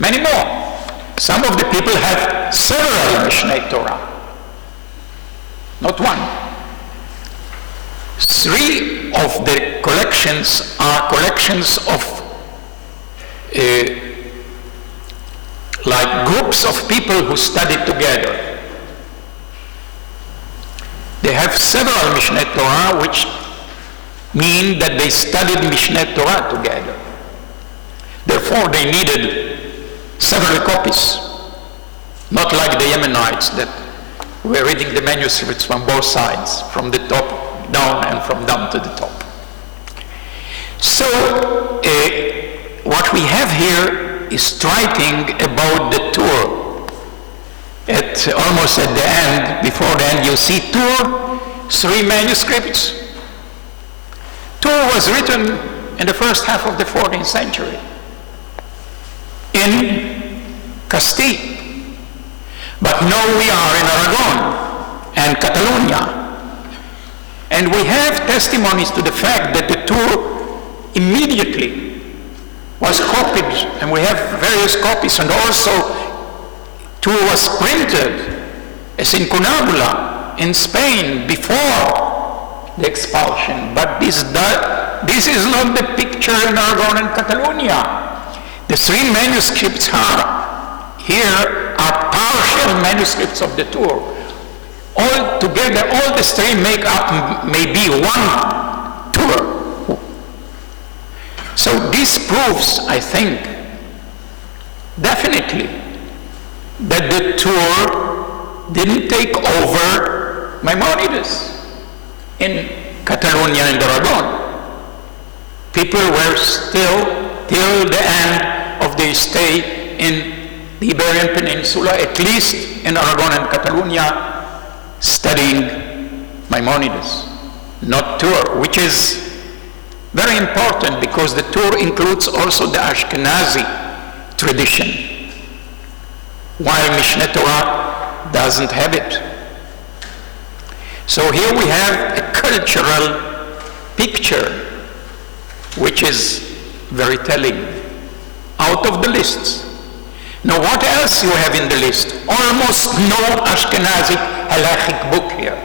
Many more. Some of the people have several Mishneh Torah, not one. 3 of the collections are collections of like groups of people who studied together. They have several Mishneh Torah, which mean that they studied Mishneh Torah together. Therefore, they needed several copies, not like the Yemenites that were reading the manuscripts from both sides, from the top down and from down to the top. So, what we have here is writing about the tour. Almost at the end, before the end, you see tour, 3 manuscripts. Tour was written in the first half of the 14th century in Castile. But now we are in Aragon and Catalonia. And we have testimonies to the fact that the tour immediately was copied, and we have various copies, and also tour was printed as incunabula in Spain before the expulsion. But this is not the picture in Aragon and Catalonia. The 3 manuscripts here are partial manuscripts of the tour. All together, all the 3 make up maybe one tour. So this proves, I think, definitely that the tour didn't take over Maimonides in Catalonia and Aragon. People were still, till the end of their stay in the Iberian Peninsula, at least in Aragon and Catalonia, studying Maimonides, not Tour, which is very important because the Tour includes also the Ashkenazi tradition, while Mishneh Torah doesn't have it. So here we have a cultural picture which is very telling out of the lists. Now what else you have in the list? Almost no Ashkenazi halachic book here.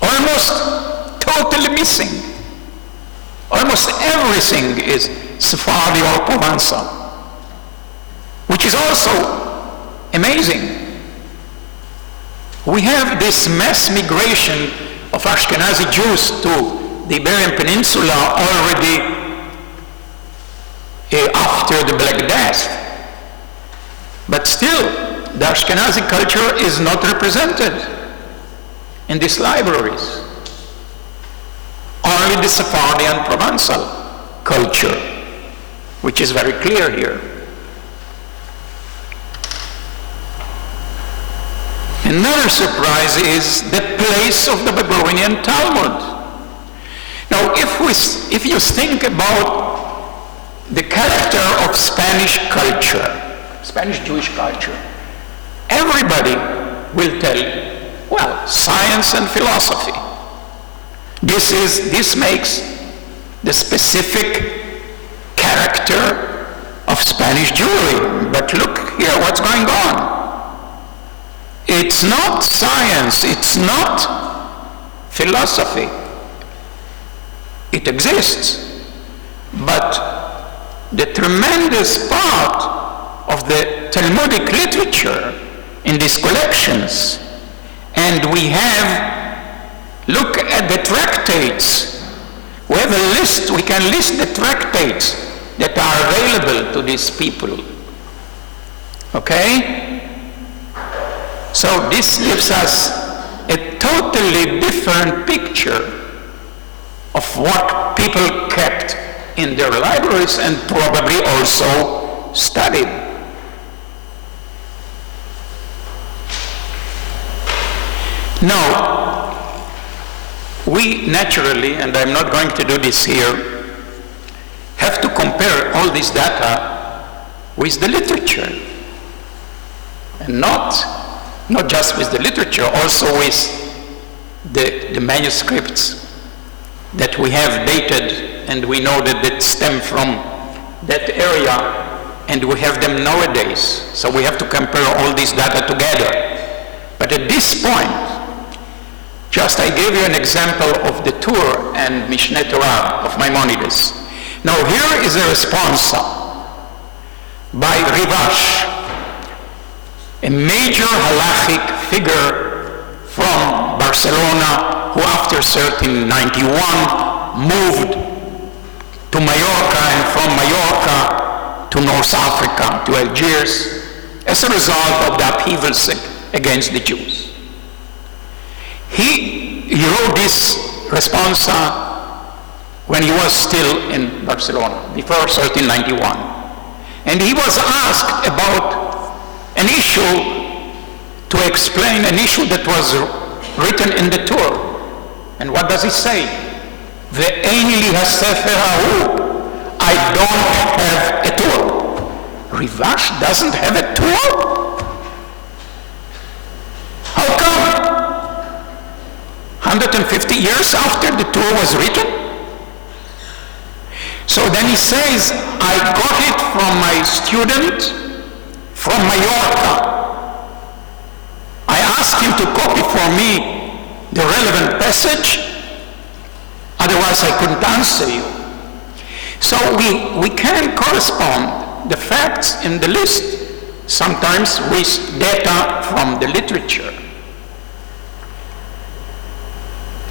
Almost totally missing. Almost everything is Sephardi or Provençal, which is also amazing. We have this mass migration of Ashkenazi Jews to the Iberian Peninsula already after the Black Death. But still, the Ashkenazi culture is not represented in these libraries. Only the Sephardi and Provençal culture, which is very clear here. Another surprise is the place of the Babylonian Talmud. Now, if you think about the character of Spanish culture, Spanish Jewish culture, everybody will tell, well, science and philosophy. This makes the specific character of Spanish Jewry. But look here, what's going on? It's not science, it's not philosophy. It exists, but the tremendous part of the Talmudic literature in these collections, and we look at the tractates. We have a list, we can list the tractates that are available to these people. Okay? So this gives us a totally different picture of what people kept in their libraries and probably also studied. Now, we naturally, and I'm not going to do this here, have to compare all this data with the literature. And not just with the literature, also with the manuscripts that we have dated, and we know that they stem from that area and we have them nowadays. So we have to compare all these data together. But at this point, just I gave you an example of the Tur and Mishneh Torah of Maimonides. Now here is a response by Rivash, a major halachic figure from Barcelona, who after 1391 moved to Mallorca, and from Mallorca to North Africa, to Algiers, as a result of the upheavals against the Jews. He wrote this responsa when he was still in Barcelona, before 1391. And he was asked about an issue, to explain an issue that was written in the Tur. And what does he say? Ve'ein li hasefer hahu, I don't have a Tur. Rivash doesn't have a Tur? How come? 150 years after the Tur was written? So then he says, I got it from my student from Mallorca. I asked him to copy for me the relevant passage, otherwise I couldn't answer you. So we can correspond the facts in the list, sometimes with data from the literature.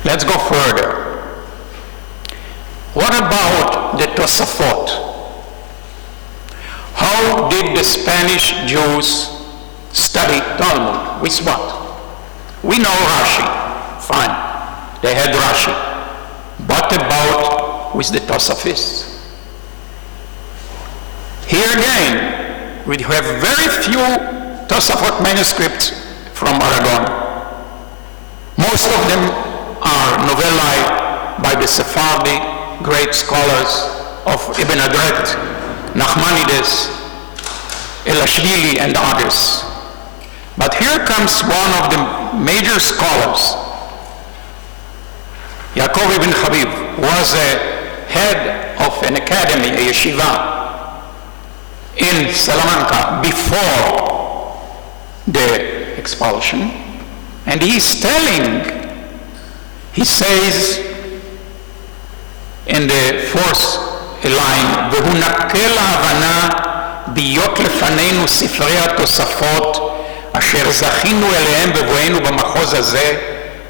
Let's go further. What about the Tosafot? How did the Spanish Jews study Talmud? With what? We know Rashi, fine. They had Rashi. What about with the Tosafists? Here again, we have very few Tosafot manuscripts from Aragon. Most of them are novellae by the Sephardi great scholars of Ibn Adret, Nachmanides, Elashvili, and others. But here comes one of the major scholars, Yaakov ibn Habib, was a head of an academy, a yeshiva, in Salamanca before the expulsion, and he's telling, he says in the fourth line, והוא נקל ההבנה ביות לפנינו ספרי התוספות אשר זכינו אליהם בבואנו במחוז הזה,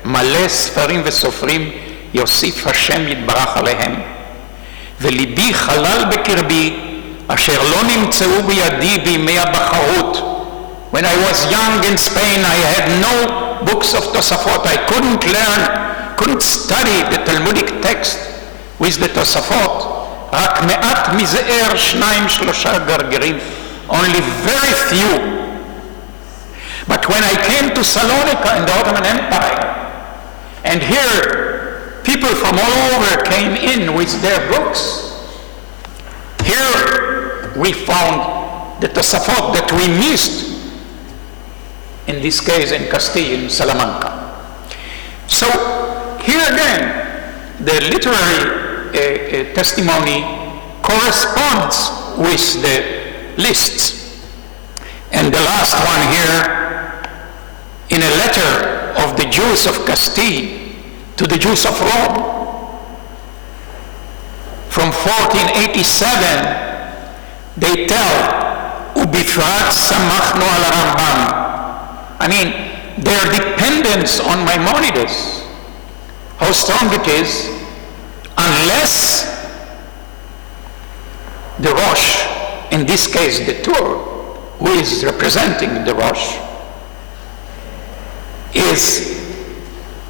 מלא ספרים וסופרים יוסיף השם יתברך עליהם. וליבי חלל בקרבי אשר לא נמצאו בידי בימי הבחרות. When I was young in Spain, I had no books of Tosafot. I couldn't learn, couldn't study the Talmudic text with the Tosafot. רק מעט מזער שניים שלושה גרגרים. Only very few. But when I came to Salonika in the Ottoman Empire, and here people from all over came in with their books, here we found the Tosafot that we missed, in this case in Castile, in Salamanca. So here again, the literary testimony corresponds with the lists. And the last one here, in a letter of the Jews of Castile to the Jews of Rome, from 1487, they tell, ובפרט סמכנו על הרמב"ם. I mean, their dependence on Maimonides, how strong it is, unless the Rosh, in this case the Tur, who is representing the Rosh, is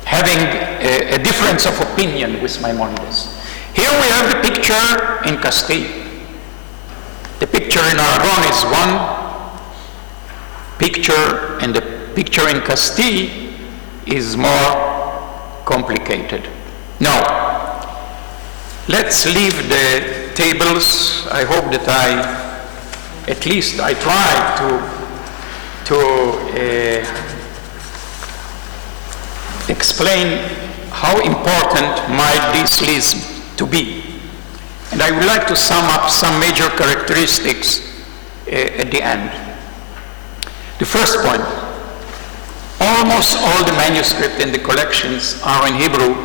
having a difference of opinion with Maimonides. Here we have the picture in Castile. The picture in Aragon is one picture, and the picture in Castile is more complicated. Now, let's leave the tables. I hope that at least I try to explain how important might this list to be. And I would like to sum up some major characteristics at the end. The first point, almost all the manuscripts in the collections are in Hebrew,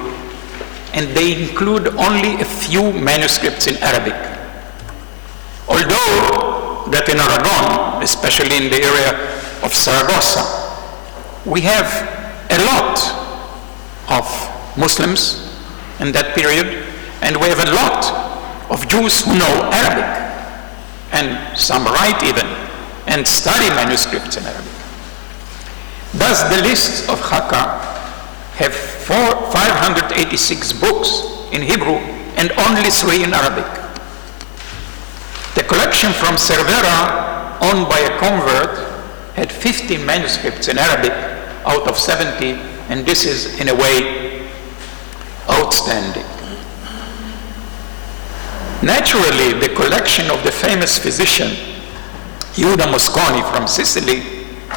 and they include only a few manuscripts in Arabic. Although that in Aragon, especially in the area of Saragossa, we have a lot of Muslims in that period, and we have a lot of Jews who know Arabic, and some write even, and study manuscripts in Arabic. Thus, the list of Hakka have 586 books in Hebrew and only 3 in Arabic. The collection from Cervera, owned by a convert, had 15 manuscripts in Arabic out of 70, and this is, in a way, outstanding. Naturally, the collection of the famous physician Iuda Mosconi from Sicily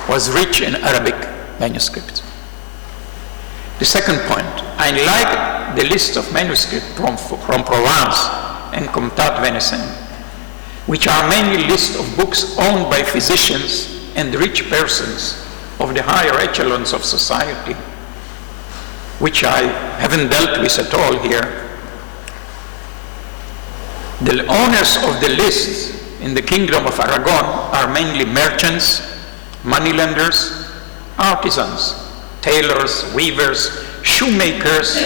was rich in Arabic manuscripts. The second point, I like the list of manuscripts from Provence and Comtat Venezian, which are mainly lists of books owned by physicians and rich persons of the higher echelons of society, which I haven't dealt with at all here. The owners of the lists in the Kingdom of Aragon are mainly merchants, moneylenders, artisans, tailors, weavers, shoemakers,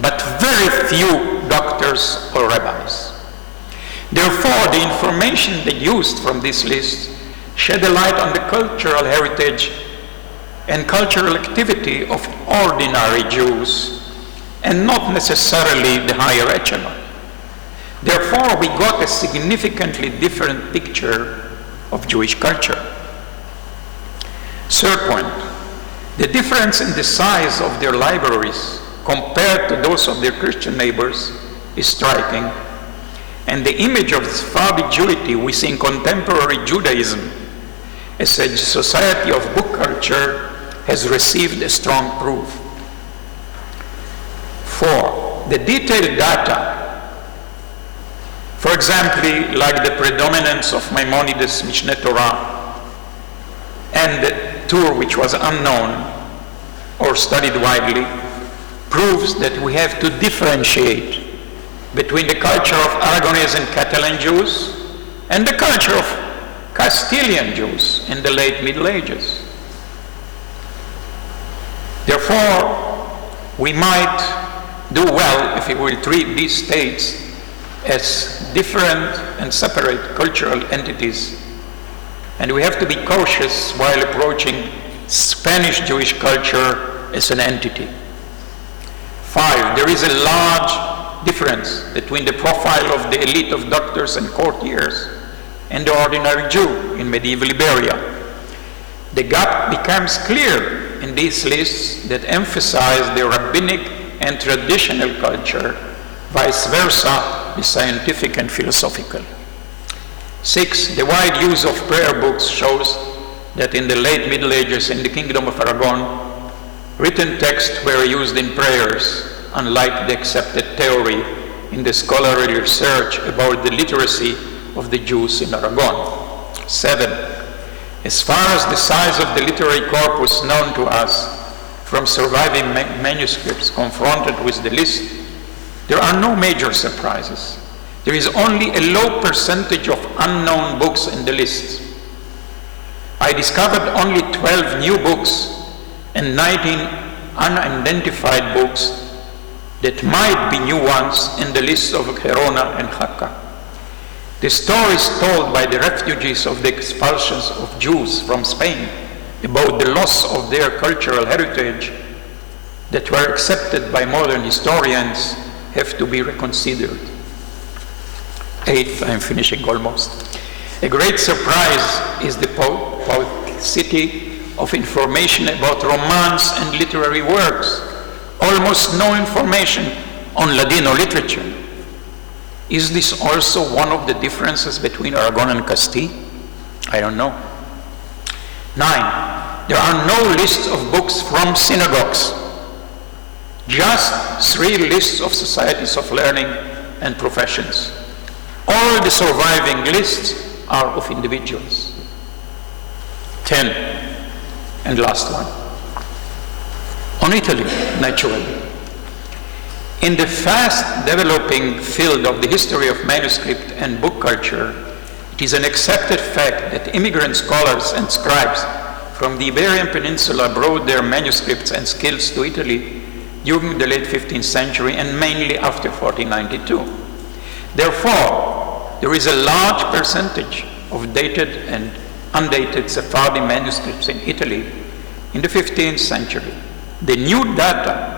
but very few doctors or rabbis. Therefore, the information they used from this list shed a light on the cultural heritage and cultural activity of ordinary Jews, and not necessarily the higher echelon. Therefore, we got a significantly different picture of Jewish culture. Third point, the difference in the size of their libraries compared to those of their Christian neighbors is striking, and the image of Sephardic Jewry within contemporary Judaism as a society of book culture has received a strong proof. 4. The detailed data, for example, like the predominance of Maimonides' Mishneh Torah and the Tur, which was unknown or studied widely, proves that we have to differentiate between the culture of Aragonese and Catalan Jews and the culture of Castilian Jews in the late Middle Ages. Therefore, we might do well if we will treat these states as different and separate cultural entities, and we have to be cautious while approaching Spanish Jewish culture as an entity. 5. There is a large difference between the profile of the elite of doctors and courtiers and the ordinary Jew in medieval Iberia. The gap becomes clear in these lists that emphasize the rabbinic and traditional culture, vice versa, the scientific and philosophical. 6. The wide use of prayer books shows that in the late Middle Ages in the Kingdom of Aragon, written texts were used in prayers, unlike the accepted theory in the scholarly research about the literacy of the Jews in Aragon. 7. As far as the size of the literary corpus known to us from surviving manuscripts confronted with the list, there are no major surprises. There is only a low percentage of unknown books in the list. I discovered only 12 new books and 19 unidentified books that might be new ones in the list of Gerona and Hakka. The stories told by the refugees of the expulsions of Jews from Spain about the loss of their cultural heritage that were accepted by modern historians have to be reconsidered. 8, I'm finishing almost. A great surprise is the paucity of information about romance and literary works. Almost no information on Ladino literature. Is this also one of the differences between Aragon and Castile? I don't know. 9, there are no lists of books from synagogues. Just 3 lists of societies of learning and professions. All the surviving lists are of individuals. 10, and last one. On Italy, naturally. In the fast-developing field of the history of manuscript and book culture, it is an accepted fact that immigrant scholars and scribes from the Iberian Peninsula brought their manuscripts and skills to Italy during the late 15th century and mainly after 1492. Therefore, there is a large percentage of dated and undated Sephardi manuscripts in Italy in the 15th century. The new data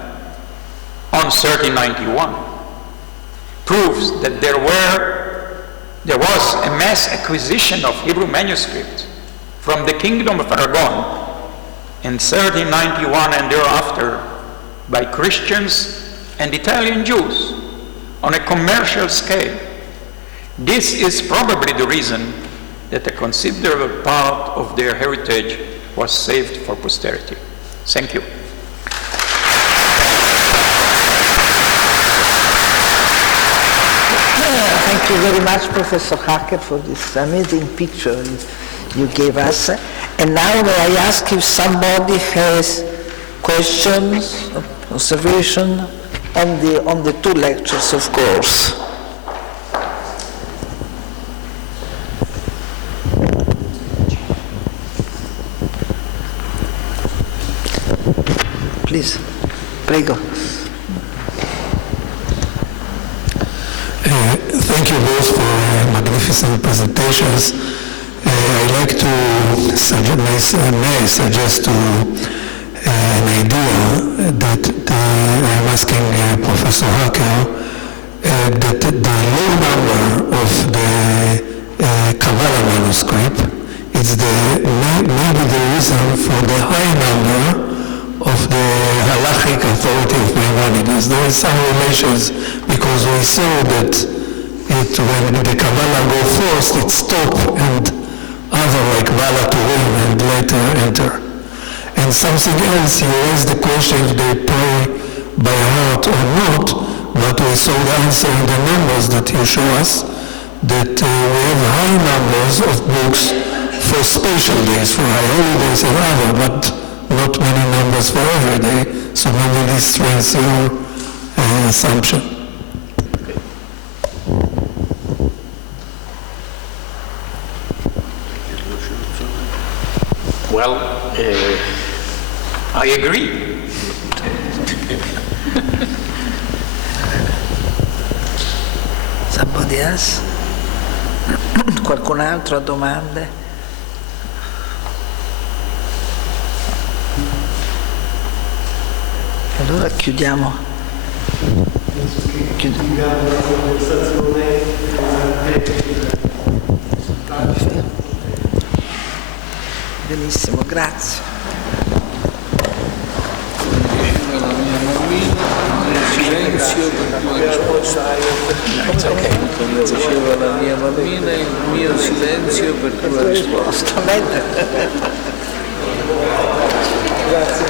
on 1391 proves that there was a mass acquisition of Hebrew manuscripts from the Kingdom of Aragon in 1391 and thereafter by Christians and Italian Jews on a commercial scale. This is probably the reason that a considerable part of their heritage was saved for posterity. Thank you. Thank you very much, Professor Hacker, for this amazing picture you gave us. And now may I ask if somebody has questions, observation on the two lectures, of course. Please, prego. Thank you both for magnificent presentations. I'd like to suggest an idea that I'm asking Professor Hacker that the low number of the Kabbalah manuscript is maybe the reason for the high number of the halachic authority of Maimonides. There is some relations because we saw that when the Kabbalah go first, it stops and other like Bala Turim and later enter. And something else, you raised the question if they pray by heart or not, but we saw the answer in the numbers that you show us, that we have high numbers of books for special days, for high holidays and other, but not many numbers for every day, so maybe this strengthens your assumption. Well, I agree. Somebody else? Qualcun altro ha domande? Allora chiudiamo. Chiudiamo la conversazione. Benissimo, grazie. La mia bambina, silenzio per tua risposta. Come diceva la mia bambina, il mio silenzio per tua risposta. Grazie.